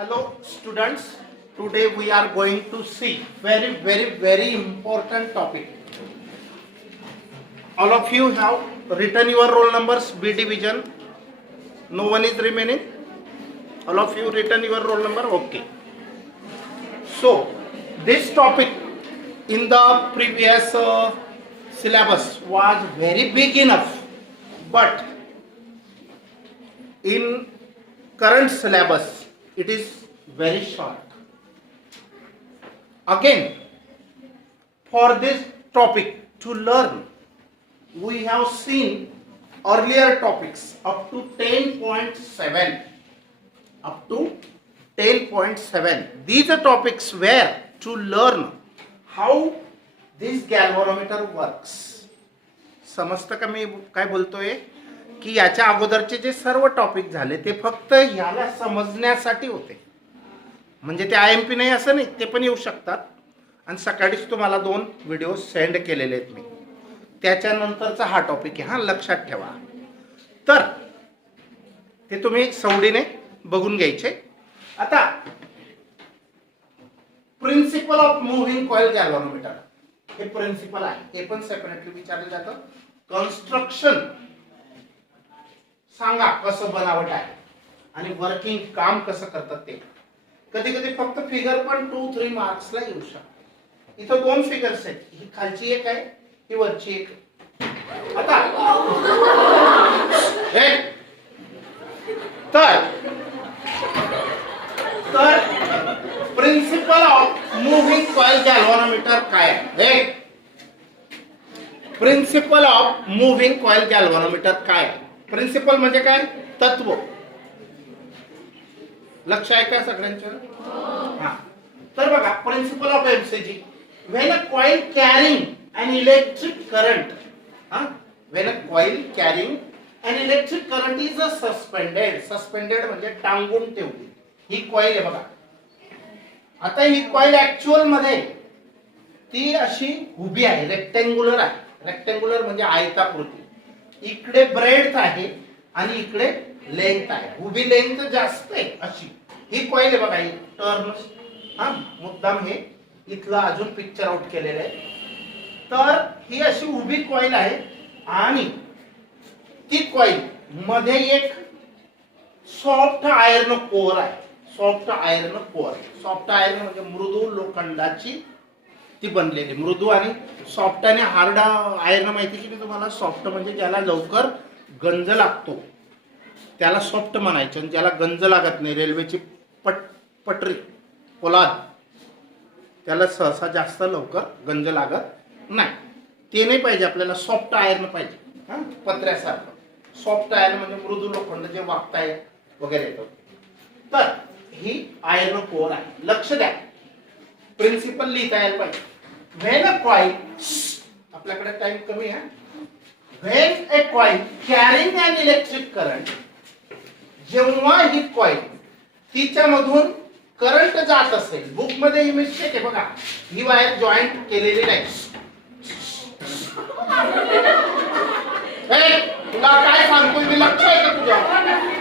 Hello students, today we are going to see very important topic. All of you have written your roll numbers, B division. No one is remaining. All of you written your roll number, okay. So this topic in the previous syllabus was very big enough, but in current syllabus it is very short. Again, for this topic to learn, we have seen earlier topics up to 10.7. Up to 10.7. These are topics where to learn how this galvanometer works. समजतं का मी काय बोलतोय? की याच्या अगोदरचे जे सर्व topic झाले ते फक्त ह्याला समजण्यासाठी होते. म्हणजे ते IMP नाही असं नाही, ते पण येऊ शकतात. आणि सकाळीच तुम्हाला 2 व्हिडिओ सेंड केलेले आहेत मी. त्याच्यानंतरचा हा टॉपिक आहे, हा लक्षात ठेवा. तर ते तुम्ही सवडीने बघून घ्यायचे. आता principle of moving coil galvanometer हे प्रिन्सिपल आहे, हे पण सेपरेटली विचारलं जातं. कन्स्ट्रक्शन सांगा कसं बनावट आहे आणि वर्किंग काम कसं करतात ते. कधी कधी फक्त फिगर पण 2-3 मार्क्सला येऊ शकतात. इथं 2 फिगर्स आहेत, ही खालची एक आहे, ही वरची एक. आता तर principle of moving coil galvanometer काय आहे? Principle of moving coil galvanometer काय आहे? प्रिन्सिपल म्हणजे काय? तत्व. लक्ष आहे का सगळ्यांचं? हा. तर बघा, principle of MCG, when a coil carrying an electric current, when a coil carrying an electric current is suspended म्हणजे टांगून ठेवली. ही कॉइल आहे बघा. आता ही कॉइल ऍक्च्युअल मध्ये ती अशी उभी आहे, रेक्टँग्युलर आहे. रेक्टँग्युलर म्हणजे आयताकृती. इकडे ब्रेड्थ आहे आणि इकडे लेंथ आहे. उभी लेंथ जास्त आहे अशी ही कॉइल आहे बघा. ही टर्न मुद्दाम हे इथलं अजून पिक्चर आउट केलेलं आहे. तर ही अशी उभी कॉइल आहे आणि ती कॉइल मध्ये एक सॉफ्ट आयर्न कोर आहे. Soft iron core, soft iron म्हणजे मृदू लोखंडाची ती बनलेली. मृदू आणि सॉफ्ट आणि हार्ड आयर्न माहिती की नाही तुम्हाला? सॉफ्ट म्हणजे ज्याला लवकर गंज लागतो त्याला सॉफ्ट म्हणायचं, आणि ज्याला गंज लागत नाही, रेल्वेची पटरी पोलाद, त्याला सहसा जास्त लवकर गंज लागत नाही. ते नाही पाहिजे आपल्याला, सॉफ्ट आयर्न पाहिजे. पत्र्यासारखं सॉफ्ट आयर्न म्हणजे मृदू लोखंड जे वागताय वगैरे येतं. तर ही आयर्न कोर आहे. लक्ष द्या, प्रिन्सिपल लिहिता यायला पाहिजे. व्हेन अ कॉइल, आपल्याकडे टाइम कमी आहे. When a coil carrying an electric current, जेव्हा ही कॉइल तिच्यामधून करंट जात असेल. बुक मध्ये ही मिस्टेक आहे बघा, ही वायर जॉईंट केलेली नाही. तुला काय सांगतोय मी, लक्ष आहे का तुझ्या?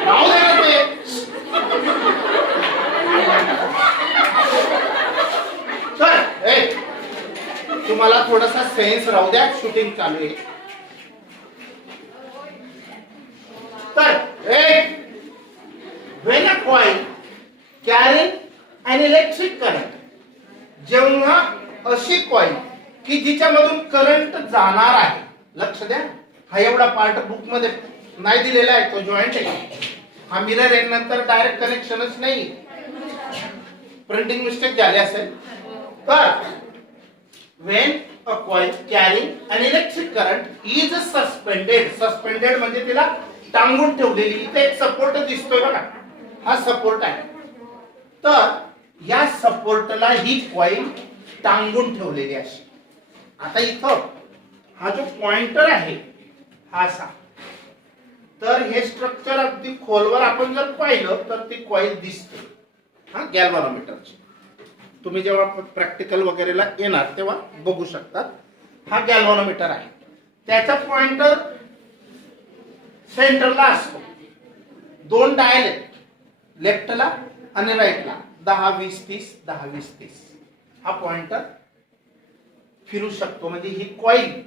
राहू दे ना ते. तर तुम्हाला थोडासा सेन्स राहू द्या, शूटिंग चालू आहे. तर when a coil carrying an electric current, जेव्हा अशी कॉइल की जिच्यामधून करंट जाणार आहे. लक्ष द्या, हा एवढा पार्ट बुक मध्ये नाही दिलेला आहे, तो जॉईंट आहे. हा मिरर आहे, नंतर डायरेक्ट कनेक्शनच नाही, प्रिंटिंग मिस्टेक झाली असेल. तर when a coil carrying an electric current is suspended म्हणजे तिला टांगून ठेवलेली. इथे एक सपोर्ट दिसतोय बघा, हा सपोर्ट आहे. तर या सपोर्टला ही कॉइल टांगून ठेवलेली अशी. आता इथं हा जो पॉइंटर आहे हा असा. तर हे स्ट्रक्चर अगदी खोलवर आपण जर पाहिलं तर ती कॉइल दिसते गॅल्व्हनोमीटरची. तुम्ही जेव्हा प्रॅक्टिकल वगैरेला येणार तेव्हा बघू शकतात. हा गॅल्व्हनोमीटर आहे, त्याचा पॉइंटर सेंटरला असतो. 2 डायल आहेत, लेफ्टला आणि राईटला 10 20 30 10 20 30 हा पॉइंटर फिरू शकतो. म्हणजे ही कॉईल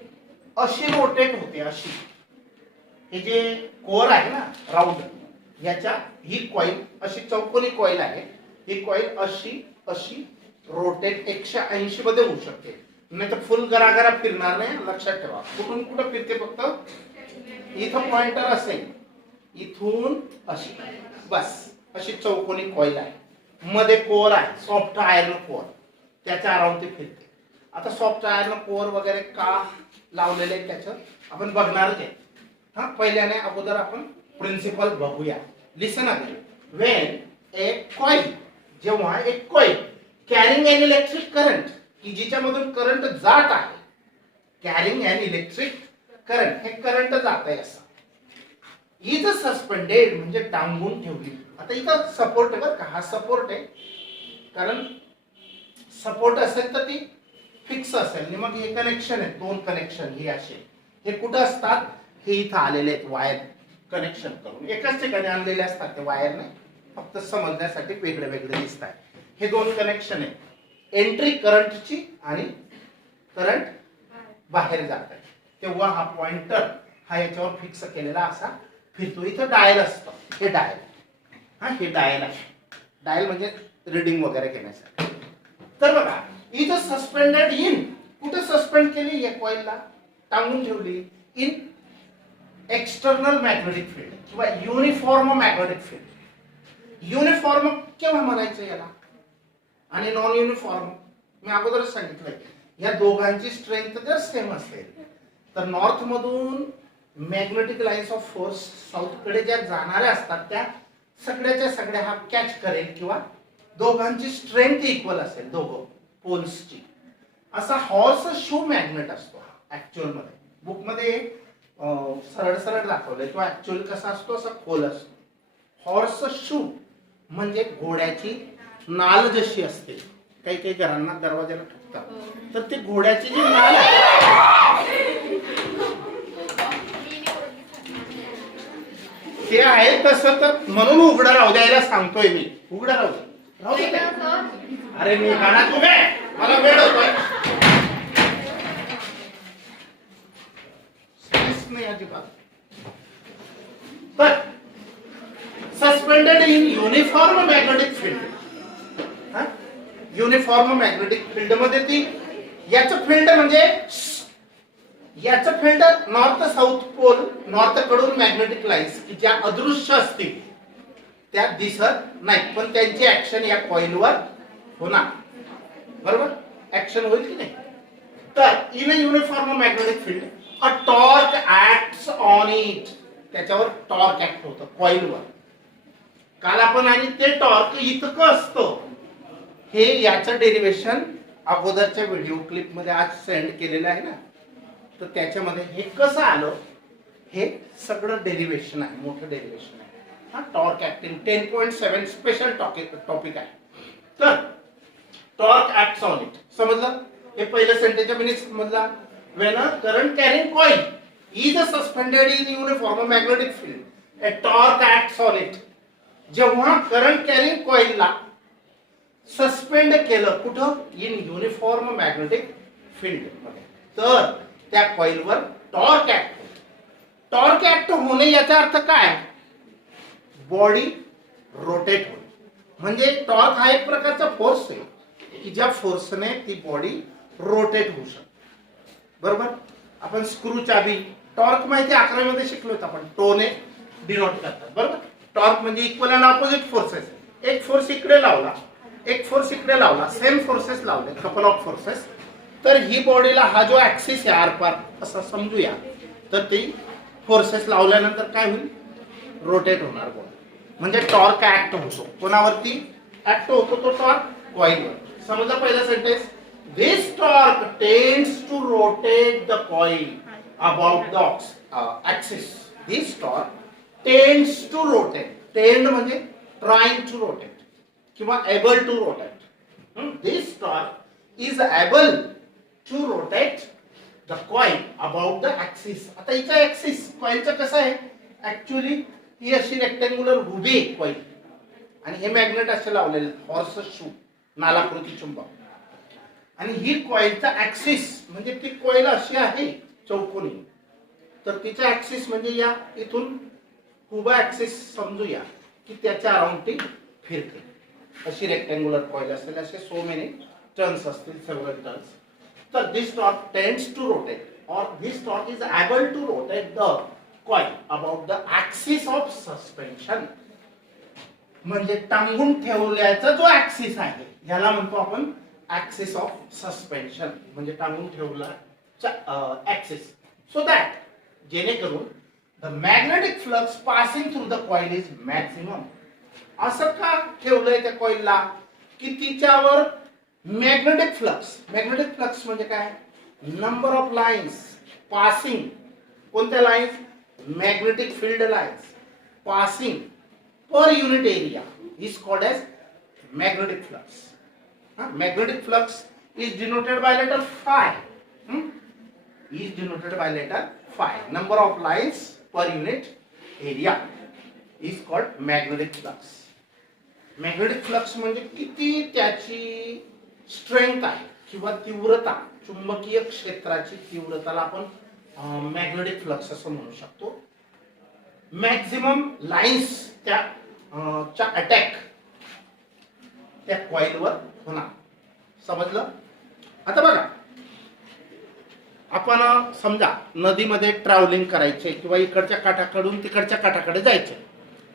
अशी रोटेट होते अशी. हे जे कोर आहे ना राऊंड याच्या ही कॉईल अशी चौकोनी कॉईल आहे. ही कॉईल अशी अशी रोटेट 180 मध्ये होऊ शकते. नाही तर फुल गरागरा फिरणार नाही. लक्षात ठेवा. कुठून कुठं फिरते फक्त इथं पॉइंटर असेल इथून अशी बस अशी चौकोनी कॉईल आहे. मध्ये कोर आहे सॉफ्ट आयर्न कोर त्याच्या अराउंड ते फिरते. आता सॉफ्ट आयर्न कोर वगैरे का लावलेले आहे त्याचं आपण बघणारच आहे. हा पहिल्याने अगोदर आपण प्रिन्सिपल बघूया. लिसन अगेन. व्हेन ए कॉईल जेव्हा एक coil carrying an electric current की जिच्यामधून करंट जात आहे. कॅरिंग एन इलेक्ट्रिक करंट हे करंट जात आहे असं. इज सस्पेंडेड म्हणजे टांगून ठेवली. आता इथं सपोर्ट बरं का. हा सपोर्ट आहे कारण सपोर्ट असेल तर ती फिक्स असेल आणि मग हे कनेक्शन आहे. दोन कनेक्शन हे असे हे कुठं असतात. हे इथं आलेले आहेत वायर कनेक्शन करून एकाच ठिकाणी आणलेले असतात ते वायर नाही. फक्त समजण्यासाठी वेगळे वेगळे दिसत आहे. हे दोन कनेक्शन आहे एंट्री करंटची आणि करंट बाहेर जात आहे. तेव्हा हा पॉइंटर हा याच्यावर फिक्स केलेला असा फिरतो. इथं डायल असतं. हे डायल हा हे डायल आहे. डायल म्हणजे रीडिंग वगैरे घेण्यासाठी. तर बघा इथं सस्पेंडेड इन कुठे सस्पेंड केली या कॉइलला टांगून ठेवली इन एक्सटर्नल मॅग्नेटिक फील्ड किंवा युनिफॉर्म मॅग्नेटिक फील्ड. युनिफॉर्म केव्हा म्हणायचं याला आणि नॉन युनिफॉर्म मी अगोदरच सांगितलंय. या दोघांची स्ट्रेंथ जर सेम असेल तर नॉर्थ मधून magnetic lines of force south कडे ज्या जाणाऱ्या असतात त्या सगळ्याच्या सगळ्या हा कॅच करेल किंवा दोघांची स्ट्रेंथ इक्वल असेल दोघं पोल्सची. असा हॉर्स शू मॅग्नेट असतो ऍक्च्युअल मध्ये. बुक मध्ये सरळ सरळ दाखवलंय. तो ऍक्च्युअल कसा असतो असा खोल असतो. हॉर्स शू म्हणजे घोड्याची नाल जशी असते. काही काही घरांना दरवाजाला ठोकतात तर ते घोड्याची जी नाल आहे ते आहे तसं. तर म्हणून उघडं राहू द्यायला सांगतोय मी. उघडं राहू द्या राहू दे. अरे मी गाणा तुम्ही मला वेळ होतोय. नाही अजिबात. तर suspended in uniform magnetic field. Uniform magnetic field मध्ये ती याचं फील्ड म्हणजे याचं field north south pole north कडून मॅग्नेटिक लाईन्स की ज्या अदृश्य असतील त्या दिसत नाहीत पण त्यांची ऍक्शन या कॉइलवर होणार. बरोबर ऍक्शन होईल की नाही. तर in a uniform magnetic field a torque acts on it. त्याच्यावर टॉर्क ऍक्ट होतं कॉइलवर. काल आपण आणि ते टॉर्क इतकं असतं हे याचं डेरिवेशन अगोदरच्या व्हिडिओ क्लिप मध्ये आज सेंड केलेलं आहे ना. तर त्याच्यामध्ये हे कसं आलं हे सगळं डेरिवेशन आहे. मोठं डेरिवेशन आहे. हा टॉर्क ऍक्टिंग 10.7 स्पेशल टॉपिक आहे. तर टॉर्क ऍक्ट्स ऑन इट समजलं. हे पहिलं सेंटेन्सच्या मिनिट समजला. When a current carrying coil is suspended in uniform magnetic field, a torque acts on it. जेव्हा करंट कॅरिंग कॉइलला सस्पेंड केलं कुठं इन युनिफॉर्म मॅग्नेटिक फील्ड मध्ये तर त्या कॉइलवर टॉर्क ऍक्ट होतो. टॉर्क ऍक्ट होणे याचा अर्थ काय. बॉडी रोटेट होणे. म्हणजे टॉर्क हा एक प्रकारचा फोर्स आहे की ज्या फोर्सने ती बॉडी रोटेट होऊ शकते. बरोबर. आपण स्क्रू चाबी टॉर्क माहिती 11वी मध्ये शिकलो होतो आपण. टोने डिनोट करतात. बरोबर. टॉर्क म्हणजे इक्वल अँड ऑपोजिट फोर्सेस. एक फोर्स इकडे लावला एक फोर्स इकडे लावला सेम फोर्सेस लावले कपल ऑफ फोर्सेस तर ही बॉडीला हा जो ऍक्सिस आहे आरपार असं समजूया. तर ती फोर्सेस लावल्यानंतर काय होईल रोटेट होणार बॉडी. म्हणजे टॉर्क ऍक्ट होतो. कोणावरती ऍक्ट होतो तो टॉर्क कॉइलवर. समजा पहिला sentence. This torque tends to rotate the coil about the axis. This torque tends to rotate. Tend म्हणजे trying to rotate किंवा able to rotate. This torque is able to rotate the coil about the axis. आता इथं axis coilचं कसं आहे actually ही अशी rectangular उभी आहे coil आणि हे मॅग्नेट असे लावलेले हॉर्स शू नालाकृती चुंबक आणि ही कॉइलचा ऍक्सिस म्हणजे ती कॉइल अशी आहे चौकोनी तर तिचा ऍक्सिस म्हणजे या इथून उभा ऍक्सिस समजूया की त्याच्या अराउंड ती फिरते अशी रेक्टँग्युलर कॉइल असेल असे सो मेनी टर्न्स असतील सेव्हरल टर्न्स तर this torque tends to rotate or this torque is able to rotate the coil about the axis of suspension म्हणजे टांगून ठेवल्याचा जो ऍक्सिस आहे याला म्हणतो आपण ऍक्सिस ऑफ सस्पेन्शन म्हणजे टांगून ठेवल्याचा ऍक्सिस सो दॅट जेणेकरून the magnetic flux passing through the coil is maximum असं का ठेवलंय त्या कॉइलला की तिच्यावर मॅग्नेटिक फ्लक्स म्हणजे काय नंबर ऑफ लाइन्स पासिंग कोणत्या lines magnetic field lines passing per unit area is called as magnetic flux magnetic flux is denoted by letter phi is denoted by letter phi number of lines per unit area is called magnetic flux म्हणजे किती त्याची strength आहे किंवा तीव्रता चुंबकीय क्षेत्राची तीव्रताला आपण magnetic flux असं म्हणू शकतो मॅक्सिमम लाइन्स त्या अटॅक त्या कॉइलवर होणार समजलं आता बघा आपण समजा नदीमध्ये ट्रॅव्हलिंग करायचे किंवा इकडच्या काठाकडून तिकडच्या काठाकडे जायचे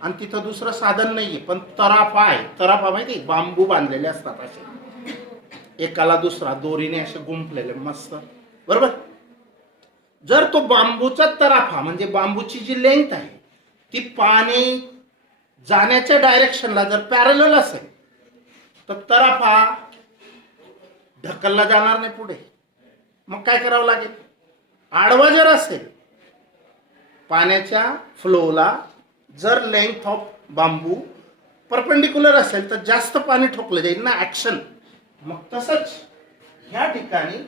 आणि तिथं दुसरं साधन नाहीये पण तराफा आहे तराफा माहिती बांबू बांधलेले असतात असे एकाला दुसरा दोरीने असे गुंफलेले मस्त बरोबर जर तो बांबूचा तराफा म्हणजे बांबूची जी लेंथ आहे ती पाणी जाण्याच्या डायरेक्शनला जर पॅरलल असेल तर तराफा ढकलला जाणार नाही पुढे मग काय करावं लागेल आडवा जर असेल पाण्याच्या फ्लोला जर लेंथ ऑफ बांबू परपेंडिक्युलर असेल तर जास्त पाणी ठोकलं जाईल ना ऍक्शन मग तसंच ह्या ठिकाणी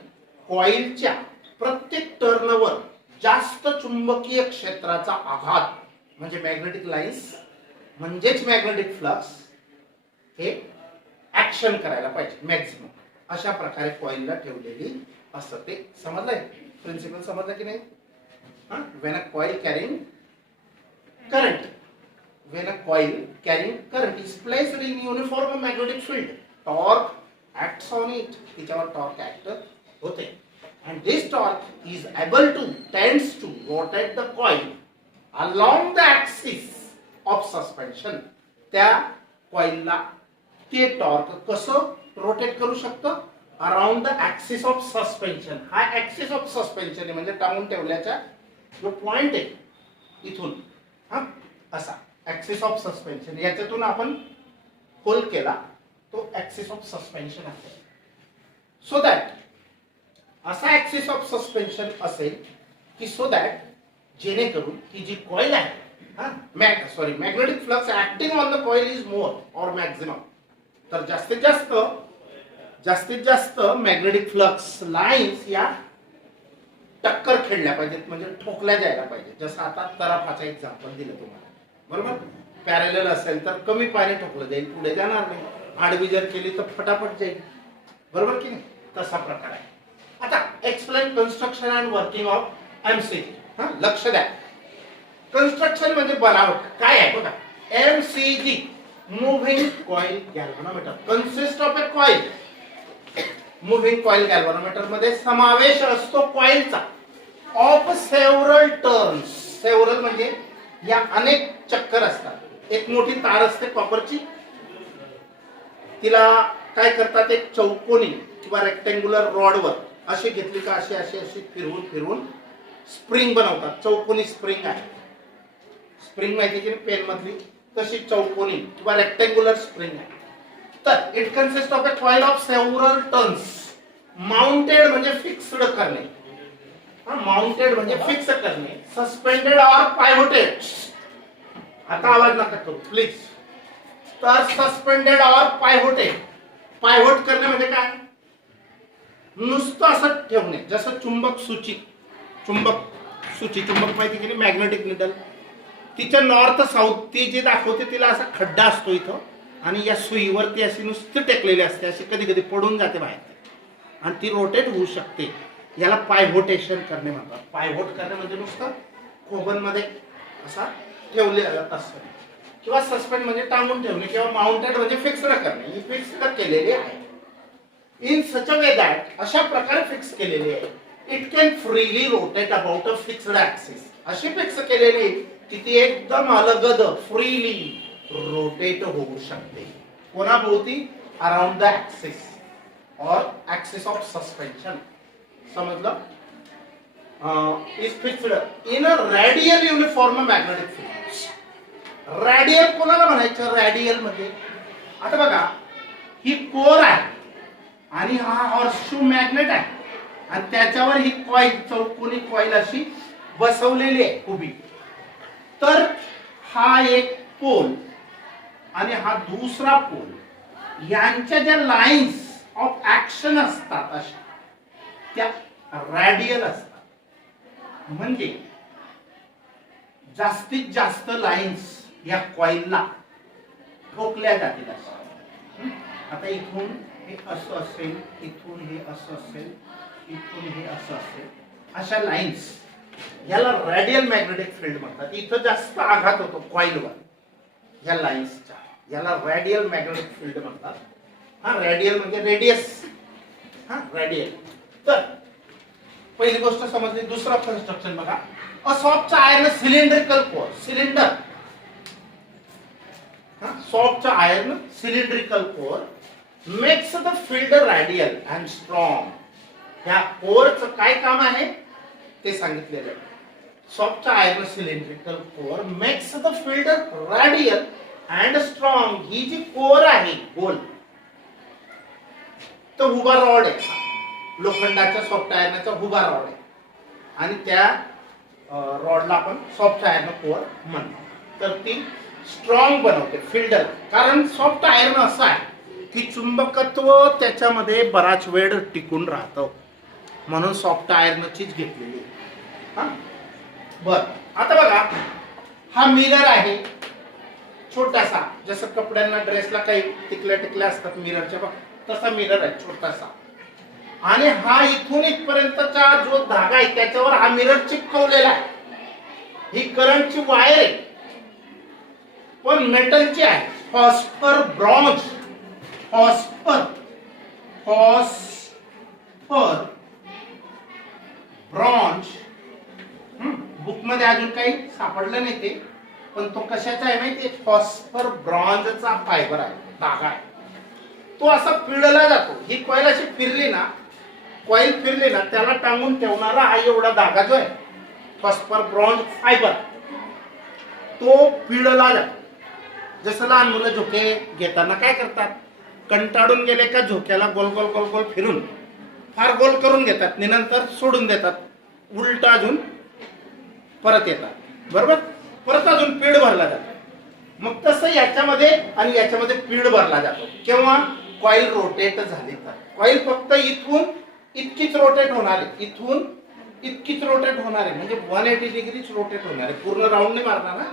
कॉइलच्या प्रत्येक टर्नवर जास्त चुंबकीय क्षेत्राचा आघात म्हणजे मॅग्नेटिक लाइन्स म्हणजेच मॅग्नेटिक फ्लक्स हे ऍक्शन करायला पाहिजे मॅक्सिमम अशा प्रकारे कॉइलला ठेवलेली असतं ते समजलंय प्रिन्सिपल समजलं की नाही when a coil carrying current is placed in uniform magnetic field torque acts on it तिच्यावर टॉर्क ऍक्ट होते and this torque is able to tends to rotate the coil along the axis of suspension त्या कॉइलला ते torque कसं rotate करू शकतं around the axis of suspension हा axis of suspension आहे म्हणजे टांगून ठेवल्याचा जो पॉइंट आहे इथून हा असा ऍक्सिस ऑफ सस्पेन्शन याच्यातून आपण होल केला तो ऍक्सिस ऑफ सस्पेन्शन आहे सो दॅट असा ऍक्सिस ऑफ सस्पेन्शन असेल की सो दॅट जेणेकरून ही जी कॉइल आहे magnetic flux acting on the coil is more और मॅक्सिमम तर जास्तीत जास्त मॅग्नेटिक फ्लक्स लाइन्स या टक्कर खेळल्या पाहिजेत म्हणजे ठोकल्या जायला पाहिजे जसं आता तराफाचं एक्झाम्पल दिलं तुम्हाला बरोबर पॅरलल असेल तर कमी पाणी ठोकलं जाईल पुढे जाणार नाही आडवी जर केली तर फटाफट जाईल बरोबर की नाही तसा प्रकार आहे आता explain construction and working of MCG लक्ष द्या कन्स्ट्रक्शन म्हणजे बनावट काय आहे बघा MCG moving coil galvanometer consist of a coil moving coil galvanometer मध्ये समावेश असतो कॉइलचा ऑफ सेव्हरल टर्न्स सेव्हरल म्हणजे या अनेक चक्कर असतात एक मोठी तार असते कॉपरची तिला काय करतात एक चौकोनी किंवा रेक्टँग्युलर रॉडवर अशी घेतली का अशी अशी अशी फिरवून फिरवून स्प्रिंग बनवतात चौकोनी स्प्रिंग आहे स्प्रिंग माहिती की पेन मधली तशी चौकोनी किंवा रेक्टँग्युलर स्प्रिंग आहे तर it consist of a coil of several turns mounted म्हणजे फिक्स्ड करणे माउंटेड म्हणजे फिक्स करणे सस्पेंडेड ऑर पायवोटेड आता आवाज नका करू प्लीज तर सस्पेंडेड ऑर पायवोटेड पायवोट करणे म्हणजे काय नुसतं असं ठेवणे जसं चुंबक सूची माहिती की मॅग्नेटिक निडल तिच्या नॉर्थ साऊथ ती जी दाखवते तिला असा खड्डा असतो इथं आणि या सुईवरती अशी नुसती टेकलेली असते, अशी कधी कधी पडून जाते बाहेर आणि ती रोटेट होऊ शकते. याला पायव्होटेशन करणे म्हणतात. पायव्होट करणे म्हणजे नुसतं कोबनमध्ये असा ठेवलेला असतं, किंवा सस्पेंड म्हणजे टांगून ठेवणे, किंवा माउंटेड म्हणजे फिक्स्ड करणे. ही फिक्स्ड केलेली आहे in such a way that, अशा प्रकारे फिक्स केलेली आहे. It can freely rotate about a fixed axis. अशी फिक्स केलेली की ती एकदम अलगद फ्रीली रोटेट होऊ शकते. कोणाभोवती? अराउंड द ऍक्सिस और ऍक्सिस ऑफ सस्पेन्शन. समजलं? Is fixed in a radial uniform magnetic field. Radial कोणाला म्हणायचं? रेडियल म्हणजे आता बघा, ही कोर आहे आणि हा हॉर्सशू मॅग्नेट आहे आणि त्याच्यावर ही कॉईल, चौकोनी कॉईल अशी बसवलेली आहे उभी. तर हा एक पोल आणि हा दुसरा पोल, यांच्या ज्या लाईन्स ऑफ ऍक्शन असतात अशा, त्या रेडियल असतात. म्हणजे जास्तीत जास्त लाईन्स या कॉईलला ठोकल्या जातील अशा. आता इथून हे असं असेल, इथून हे असं असेल, इथून हे असं असेल, अशा लाईन्स याला रेडियल मॅग्नेटिक फील्ड म्हणतात. इथं जास्त आघात होतो कॉईलवर या लाईन्सचा, याला रेडियल मॅग्नेटिक फील्ड म्हणतात. हा रेडियल म्हणजे रेडियस. हा रेडियल. तर पहिली गोष्ट समजली. दुसरा कन्स्ट्रक्शन बघा. A soft iron cylindrical core. Cylinder, soft iron cylindrical core makes the field radial and strong. ह्या कोरचं काय काम आहे ते सांगितलेलं आहे. Soft iron cylindrical core makes the field radial and strong. ही जी कोर आहे गोल, तो उभा रॉड आहे, लोखंडाच्या सॉफ्ट आयर्नचा उभा रॉड आहे आणि त्या रॉडला आपण सॉफ्ट आयर्न कोर म्हणतो. तर ती स्ट्रॉंग बनवते फिल्डर. कारण सॉफ्ट आयर्न असं आहे की चुंबकत्व त्याच्यामध्ये बराच वेळ टिकून राहतं, म्हणून सॉफ्ट आयर्नचीच घेतलेली. हा बर. आता बघा, हा मिरर आहे छोटासा, जसं कपड्यांना ड्रेसला काही टिकल्या टिकल्या असतात मिररच्या, बघ तसा मिरर आहे छोटासा. आणि हा इथून इथपर्यंतचा जो धागा आहे त्याच्यावर हा मिरर चिपकवलेला आहे. ही करंटची वायर आहे, पण मेटलची आहे. Phosphor bronze. Phosphor bronze. Book मध्ये अजून काही सापडलं नाही ते, पण तो कशाचा आहे माहिती आहे? फॉस्फर ब्रॉन्झचा फायबर आहे, धागा आहे. तो असा पिळला जातो. ही कॉईल अशी फिरली ना, कॉईल फिरली ना, त्याला टांगून ठेवणारा हा एवढा धागा जो आहे फॉस्फर ब्रॉन्झ फायबर, तो पिळला जातो. जसं लहान मुलं झोके घेताना काय करतात? कंटाळून गेले का झोक्याला गोल गोल गोल गोल फिरून फार गोल करून घेतात, नंतर सोडून देतात, उलट अजून परत येतात, बरोबर? परत अजून पीड भरला जातो. मग तसं याच्यामध्ये आणि याच्यामध्ये पीड भरला जातो. केव्हा? कॉईल रोटेट झाली तर. कॉईल फक्त इथून इतकीच रोटेट होणार आहे, इथून इतकीच रोटेट होणार आहे, म्हणजे 180 डिग्रीच रोटेट होणार आहे, पूर्ण राऊंड नाही मारणार ना,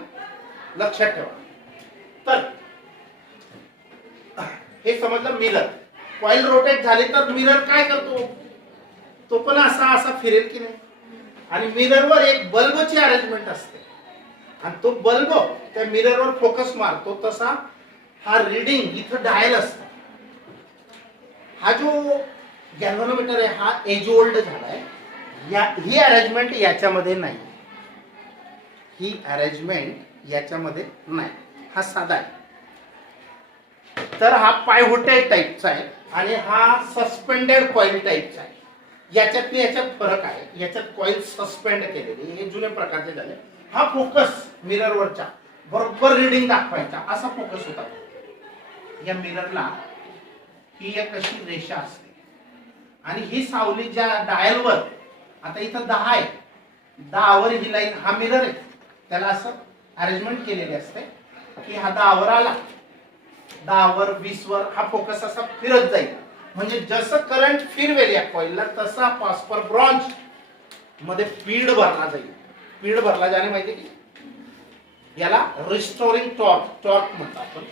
लक्षात ठेवा. तर हे समजलं. मिरर, कॉईल रोटेट झाली तर मिरर काय करतो? तो पण असा असा फिरेल की नाही. आणि मिररवर एक बल्बची अरेंजमेंट असते आणि तो बल्ब त्या मिररवर फोकस मारतो. तसा हा रीडिंग इथं डायल असतो. हा जो गॅल्व्हनोमीटर आहे हा एज ओल्ड झालाय. ही अरेंजमेंट याच्यामध्ये नाही, ही अरेंजमेंट याच्यामध्ये नाही, हा साधा आहे. तर हा पायव्होटेड टाईपचा आहे आणि हा सस्पेंडेड कॉईल टाईपचा आहे. याच्यात फरक आहे. याच्यात कॉईल सस्पेंड केलेली, हे जुने प्रकारचे झाले. हा फोकस मिररवरच्या बरोबर रीडिंग दाखवायचा असा फोकस होता. या मिररला ही एक अशी रेषा असते आणि ही सावली ज्या डायलवर, आता इथं 10 आहे, 10 वर ही लाईन, हा मिरर आहे, त्याला असं अरेंजमेंट केलेली असते की हा 10 वर आला, 10 वर 20 वर हा फोकस असा फिरत जाईल. म्हणजे जसं करंट फिरवेल या कॉईलला तसा फॉस्फर ब्रॉन्झ मध्ये पीड भरला जाईल. पीड भरला जाणे माहिती की याला रिस्टोरिंग टॉर्क म्हणतात आपण.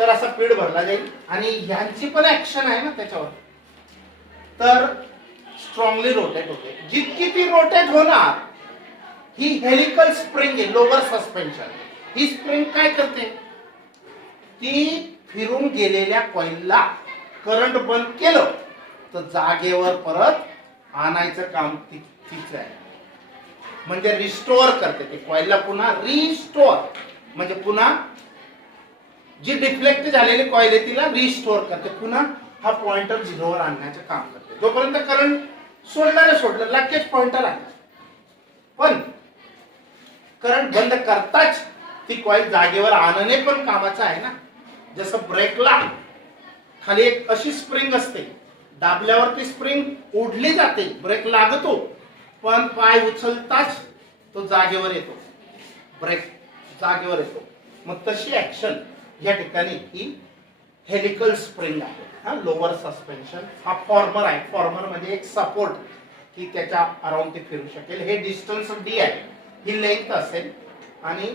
तर असा पीड भरला जाईल आणि ह्यांची पण ऍक्शन आहे ना त्याच्यावर, तर स्ट्रॉंगली रोटेट होते. जितकी ती रोटेट होणार, ही हेलिकल स्प्रिंग आहे लोअर सस्पेन्शन. ही स्प्रिंग काय करते, ती फिरून गेलेल्या कॉइलला करंट बंद केलं तर जागेवर परत आणायचं काम तिचं आहे. म्हणजे रिस्टोअर करते ते कॉइलला, पुन्हा रिस्टोअर म्हणजे पुन्हा जी डिफ्लेक्ट झालेली कॉइल आहे तिला रिस्टोअर करते, पुन्हा हा पॉइंटर झिरोवर आणण्याचं काम करते. जोपर्यंत करंट सोडलं लगेच पॉइंटर आहे, पण करंट बंद करताच ती कॉइल जागेवर आणणे पण कामाचं आहे ना. जसं ब्रेकला खाली एक अशी स्प्रिंग असते, दाबल्यावर ती स्प्रिंग ओढली जाते, ब्रेक लागतो, पण पाय उचलताच तो जागेवर येतो, ब्रेक जागेवर येतो. मग तशी ऍक्शन या ठिकाणी ही हेलिकल स्प्रिंग आहे. हा लोअर सस्पेन्शन, हा फॉर्मर आहे. फॉर्मर म्हणजे एक सपोर्ट की त्याच्या अराउंड ते फिरू शकेल. हे डिस्टन्स डी आहे, ही लेंथ असेल आणि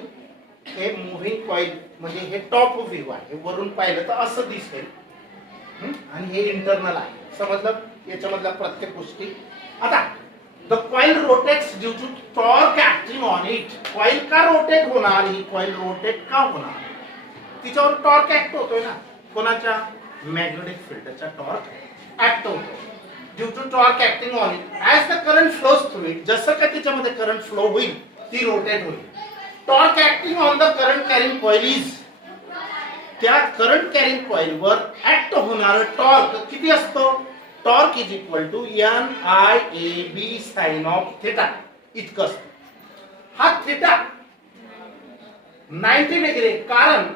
हे मुव्हिंग कॉइल म्हणजे हे टॉप व्ह्यू आहे, वरून पाहिलं तर असं दिसेल. आणि हे इंटरनल आहे. समजलं याच्यामधल्या प्रत्येक गोष्टी. आता the coil rotates due to torque acting on it. Coil का रोटेट होणार, ही कॉइल रोटेट का होणार, तिच्यावर टॉर्क ऍक्ट होतोय ना. कोणाच्या, मॅग्नेटिक फील्डचा टॉर्क ऍक्ट होतो. Due to torque acting on it as the current flows through it. जसं का तिच्यामध्ये करंट फ्लो होईल ती रोटेट होईल. Torque acting on the current carrying coil is, त्या करंट कॅरिंग कॉइल वर ऍक्ट होणार टॉर्क किती असतो, torque is equal to NIAB sine of theta इतकं असतं. हा थिटा 90 डिग्री, कारण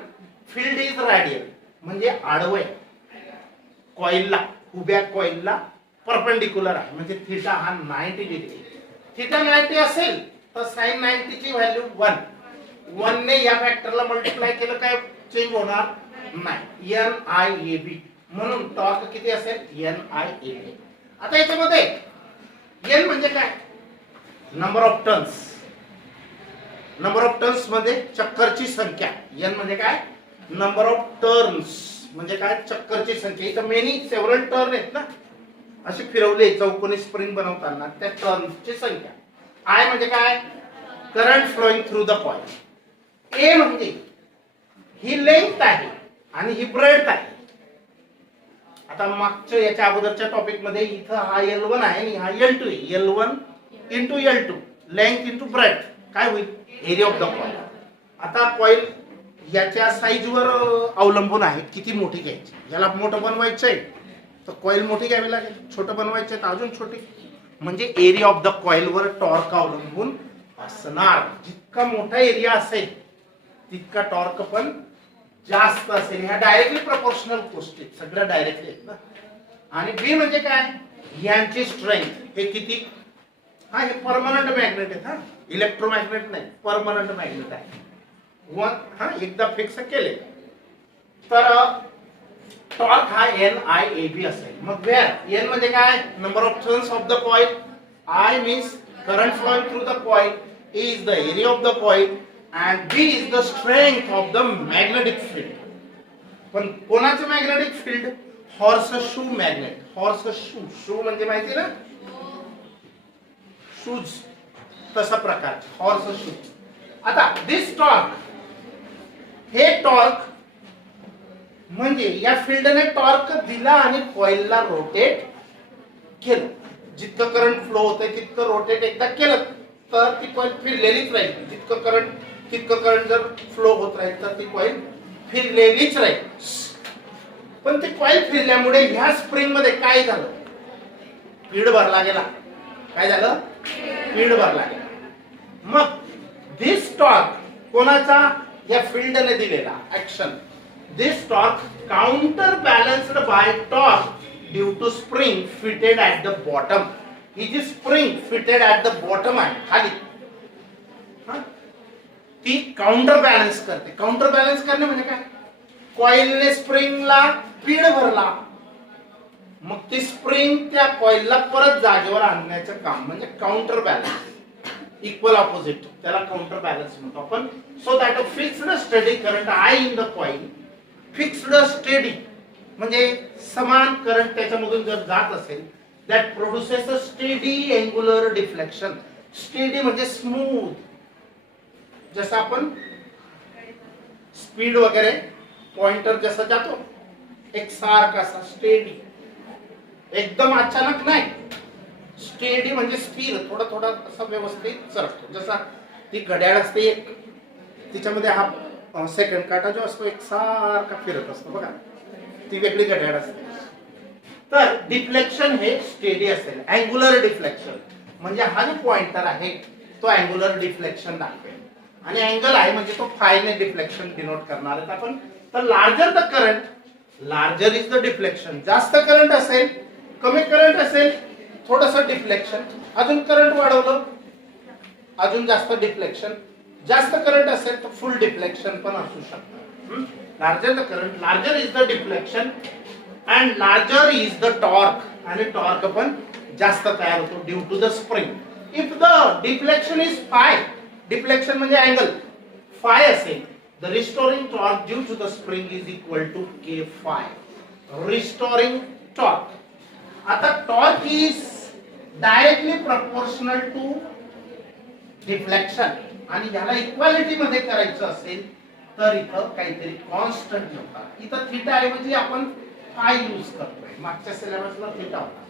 फील्ड इज रॅडियल म्हणजे आडवं कॉइलला, उभ्या कॉइलला परपेंडिक्युलर आहे, म्हणजे थिटा हा 90 डिग्री. थिटा 90 असेल तर साइन 90 ची व्हॅल्यू 1 ने या फॅक्टरला मल्टिप्लाय केलं काय चेंज होणार नाही, NIAB. म्हणून टॉर्क किती असेल, NIAB. आता याच्यामध्ये N म्हणजे काय, number of turns. Number of turns मध्ये चक्करची संख्या. N म्हणजे काय, नंबर ऑफ टर्न्स म्हणजे काय, चक्करची संख्या. इथं मेनी सेव्हरल टर्न आहेत ना, असे फिरवले चौकोनी स्प्रिंग बनवताना त्या टर्न्सची संख्या. I म्हणजे काय, current flowing through the coil. A म्हणजे ही लेंथ आहे आणि ही ब्रेड्थ आहे. आता मागच्या याच्या अगोदरच्या टॉपिक मध्ये इथं हा L1 आहे आणि हा L2 आहे. L1 into L2 length into breadth काय होईल, एरिया ऑफ द कॉइल. आता कॉइल याच्या साईजवर अवलंबून आहे किती मोठी घ्यायची. याला मोठं बनवायचं आहे तर कॉइल मोठी घ्यावी लागेल, छोटं बनवायचं आहे तर अजून छोटी. म्हणजे एरिया ऑफ द कॉइल वर टॉर्क अवलंबून असणार. जितका मोठा एरिया असेल तितका टॉर्क पण जास्त असेल. ह्या डायरेक्टली प्रपोर्शनल गोष्टी, सगळ्या डायरेक्टली आहेत ना. आणि बी म्हणजे काय, यांची स्ट्रेंथ. हे किती, हा हे परमनंट मॅग्नेट आहे, हा इलेक्ट्रोमॅग्नेट नाही, परमनंट मॅग्नेट आहे. हा एकदा फिक्स केले तर टॉर्क हा NIAB असेल. मग वेअर N म्हणजे काय, number of turns of the coil. I means current flowing through the coil, A is the area of the coil and B is the strength of the magnetic field. पण कोणाचं magnetic field, horse shoe magnet. Horse shoe, shoe म्हणजे माहिती ना, shoes, तसा प्रकार horse shoe. आता दिस torque, हे torque म्हणजे या फील्डने टॉर्क दिला आणि कॉइलला रोटेट केलं. जितकं करंट फ्लो होतंय तितकं रोटेट एकदा केलं तर ती कॉइल फिरलेलीच राहील. तितकं करंट जर फ्लो होत राहील तर ती कॉइल फिरलेलीच राहील. पण ती कॉइल फिरल्यामुळे ह्या स्प्रिंग मध्ये काय झालं, फीड भरला गेला. काय झालं, फीड भरला गेला. मग दिस टॉर्क कोणाचा, या फील्डने दिलेला action. This torque counter balanced by torque due to spring fitted at the bottom. ही जी spring fitted at the bottom आहे खाली, ती काउंटर बॅलन्स करते. काउंटर बॅलन्स करणे म्हणजे काय, कॉइलने स्प्रिंगला फीड भरला, मग ती स्प्रिंग त्या कॉइलला परत जागेवर आणण्याचं काम म्हणजे काउंटर बॅलन्स. इक्वल ऑपोजिट, त्याला काउंटर बॅलन्स म्हणतो आपण. So that a fixed steady current I in the coil fixed steady म्हणजे समान करंट त्याच्यामधून जर जात असेल, that produces a steady angular deflection. Steady म्हणजे स्मूथ, जसं आपण स्पीड वगैरे पॉइंटर जसा जातो एक सारखा असा स्टेडी, एकदम अचानक नाही. स्टेडी म्हणजे स्थिर, थोडा थोडा असा व्यवस्थित सरकतो. जसा ती घड्याळ असते एक, तिच्यामध्ये हा सेकंड काटा जो असतो एक सारखा फिरत असतो बघा, ती वेगळी घड्याळ असते. तर डिफ्लेक्शन हे स्टेडी असेल. अँग्युलर डिफ्लेक्शन म्हणजे हा जो पॉइंटर आहे तो अँग्युलर डिफ्लेक्शन दाखवेल, आणि अँगल आहे म्हणजे तो फायने डिफ्लेक्शन डिनोट करणार आहे आपण. तर larger the current, larger is the deflection. जास्त करंट असेल, कमी करंट असेल, थोडस डिफ्लेक्शन. अजून करंट वाढवलं, अजून जास्त डिफ्लेक्शन. जास्त करंट असेल तर फुल डिफ्लेक्शन पण असू शकतं. Larger the current, larger is the deflection, and larger is the torque. आणि टॉर्क पण जास्त तयार होतो due to the spring. If the deflection is phi, deflection म्हणजे अँगल फाय असेल, the restoring torque due to the spring is equal to k phi. Restoring torque. आता torque is directly proportional to deflection, आणि याला equality मध्ये करायचं असेल तर इथं काहीतरी कॉन्स्टंट होता. इथं थीटा ऐवजी आपण फाय यूज करतोय, मागच्या सिलेबसला थीटा होता.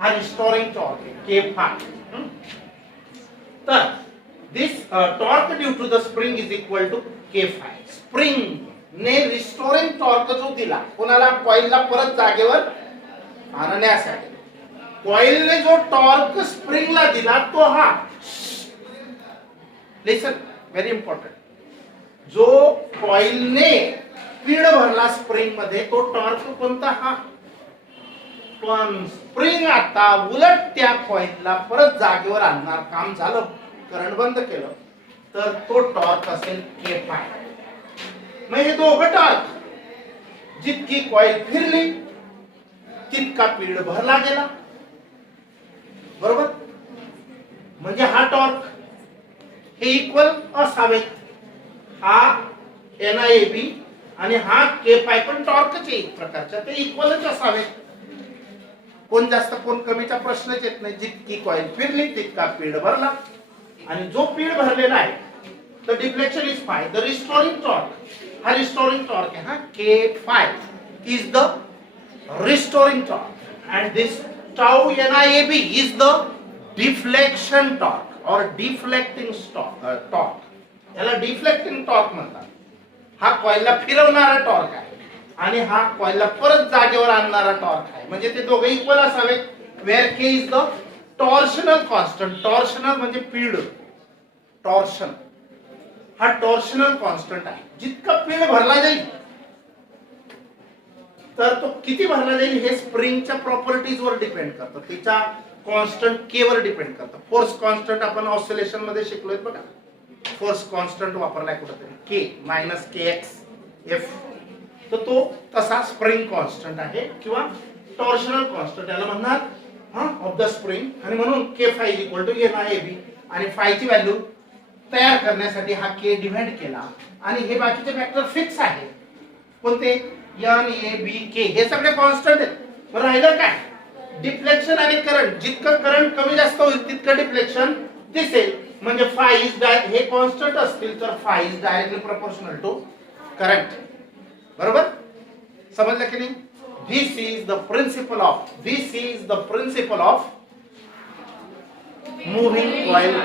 हा रिस्टोरिंग टॉर्क आहे के फाय. तर this torque due to the spring is equal to k phi. Spring ने रिस्टोरिंग टॉर्क जो दिला कोणाला, कॉइलला परत जागेवर आणण्यासाठी, कॉइलने जो टॉर्क स्प्रिंगला दिला तो हा. लिसन, व्हेरी इम्पॉर्टंट. जो कॉइलने स्पीड भरला स्प्रिंग मध्ये तो टॉर्क कोणता, हा. पण स्प्रिंग आता उलट त्या कॉइलला परत जागेवर आणणार काम झालं, करंट बंद केलं, तर तो टॉर्क असेल के फाय. मग हे दोघं टॉर्क, जितकी कॉइल फिरली तितका स्पीड भरला गेला, बरोबर. म्हणजे हा टॉर्क हे इक्वल असावे. हा NIAB आणि हा के फाय पण टॉर्कचे एक प्रकारच्या, ते इक्वलच असावे. कोण जास्त कोण कमीचा प्रश्नच येत नाही. जितकी कॉइल फिरली तितका स्पीड भरला, आणि जो स्पीड भरलेला आहे तर deflection is phi. The restoring torque, हा रिस्टोरिंग टॉर्क आहे, हा k phi is the restoring torque, and this tau NIAB is the deflection torque or deflecting torque. याला डिफ्लेक्टिंग टॉर्क म्हणतात. हा कॉइलला फिरवणारा टॉर्क आहे आणि हा कॉइलला परत जागेवर आणणारा टॉर्क आहे. म्हणजे ते दोघे इक्वल असावे. Where K is the torsional constant. Torsional म्हणजे पीड, टॉर्शन. हा टॉर्शनल कॉन्स्टंट आहे. जितका पीड भरला जाईल तर तो किती भरला जाईल हे स्प्रिंगच्या प्रॉपर्टीज वर डिपेंड करतं, तिच्या कॉन्स्टंट के वर डिपेंड करतं. फोर्स कॉन्स्टंट आपण ऑसिलेशन मध्ये शिकलोय बघा, फोर्स कॉन्स्टंट वापरलाय कुठेतरी, के मायनस के एक्स एफ. तर तो तसा स्प्रिंग कॉन्स्टंट आहे किंवा टॉर्शनल कॉन्स्टंट याला म्हणणार ऑफ द स्प्रिंग. आणि म्हणून k phi is equal to NIAB, आणि फायची व्हॅल्यू तयार करण्यासाठी हा के डिव्हाइड केला, आणि हे बाकीचे फॅक्टर फिक्स आहे. कोणते, NAB के, हे सगळे कॉन्स्टंट आहेत. पण राहिलं काय, डिफ्लेक्शन आणि करंट. जितकं करंट कमी जास्त होईल तितकं डिफ्लेक्शन दिसेल. म्हणजे फाय इज हे कॉन्स्टंट असतील तर phi is directly proportional to current. बरोबर, समजलं की नाही. This is the principle of moving coil.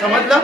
समजलं.